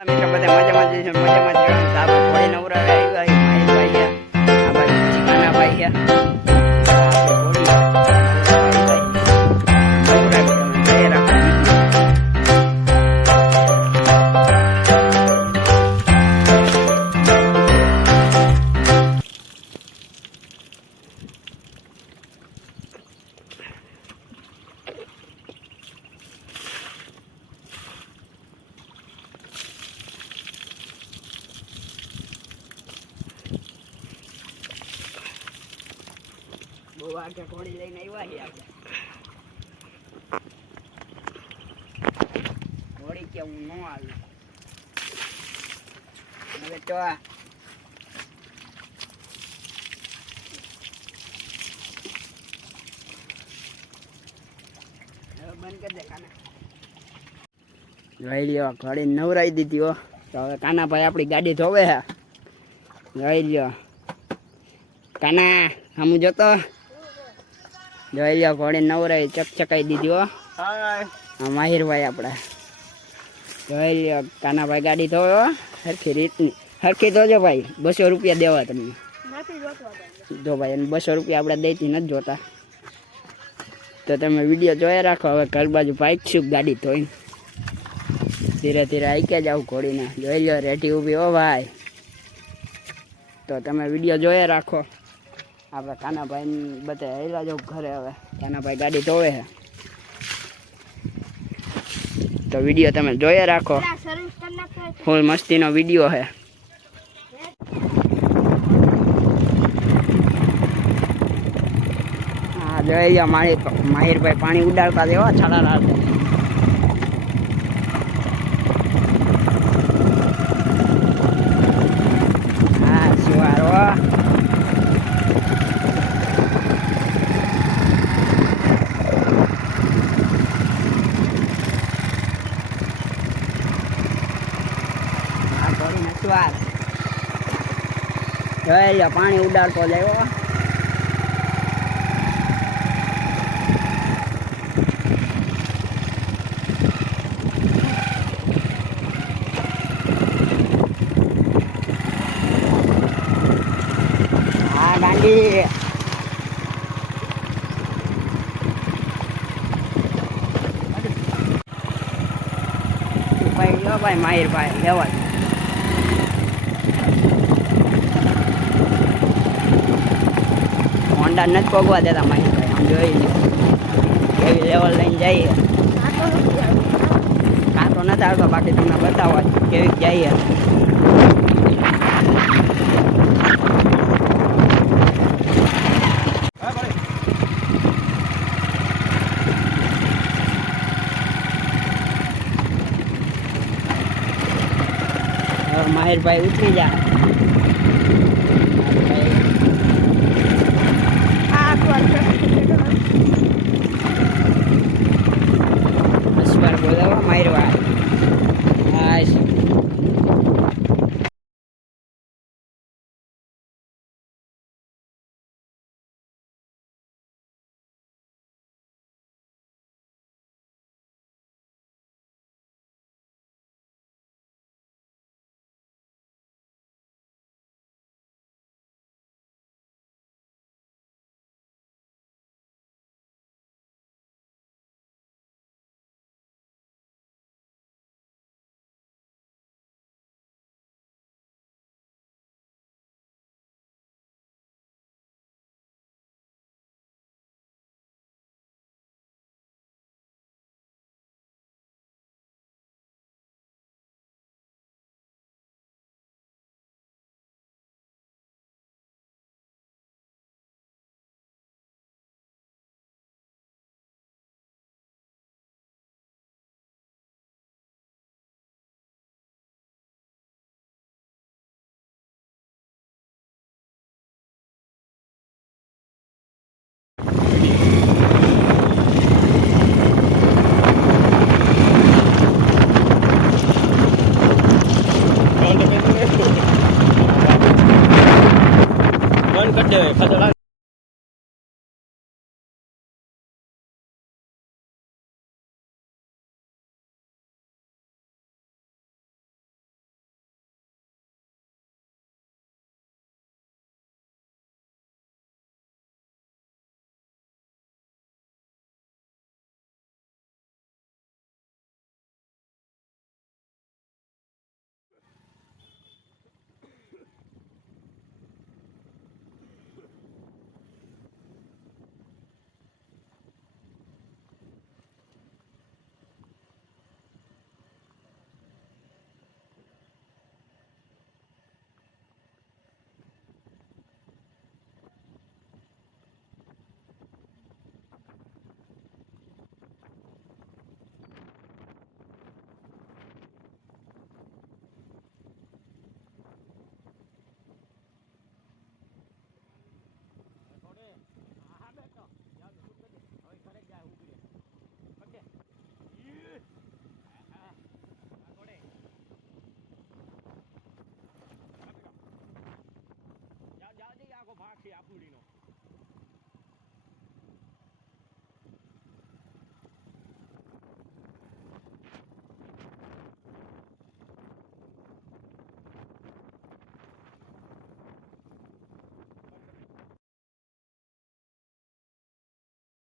મિત્રો બધા મજામાં જ છે, મજામાં જ રહેવાનું. તો આપણે ઘોડી નવરાવે આવ્યા મહેશભાઈ છે, આ બાજુ કાનાભાઈ છે. આપણે ઘોડી નવરાવી તમે જોઈ રાખો. બહુ આગળ ઘોડી લઈને આવ્યા છીએ આપણે. ઘોડી કે હું ન આવી હવે તો બંધ કરી દે કાના. જોઈ લ્યો ઘોડી નવરાઈ દીધી હો. તો હવે કાનાભાઈ આપણી ગાડી ધોવે છે. જોઈ લ્યો કાના હમું જોતો. જોઈ લ્યો ઘોડી નવરાઈ ચકચકાઈ દીધી હો. હા માહિરભાઈ આપડા. જોઈ લ્યો કાનાભાઈ ગાડી ધોવે હરખી રીતની. હરખી ધોજો ભાઈ, 200 રૂપિયા દેવા તમને. જો ભાઈ એને 200 રૂપિયા આપણે દેતી નથી જોતા. તો તમે વિડીયો જોયા રાખો. હવે ઘર બાજુ પાઈકશું ગાડી ધોઈને. ધીરે ધીરે આઈકે જાવ ઘોડીને. જોઈ લ્યો રેટી ઊભી હો ભાઈ. તો તમે વિડીયો જોયા રાખો. આપણે કાનાભાઈ બધા હેલા જાવ ઘરે. હવે કાનાભાઈ ગાડી ધોવે છે તો વિડીયો તમે જોયા રાખો. ફૂલ મસ્તીનો વિડીયો છે. હા જોઈ લ્યો માહિરભાઈ પાણી ઉડાડતા દેવા છાડા લાડતા. હા શિવારો જોઈ લ્યો પાણી ઉડાડતો જાય. હા ગાંડી ભાઈ લો ભાઈ માહિરભાઈ લેવા. હોન્ડા નથી પગવા દેતા માહિરભાઈ. આમ જોઈ એવી લેવલ લઈને જઈએ. કાંતો નથી આવતો બાકી તમને બતાવવા કેવી જઈએ. માહિરભાઈ ઉતરી જાય. બોલાવો માહિરભાઈ. બંધ કરી દે ખતરનાક. બાફુડીનો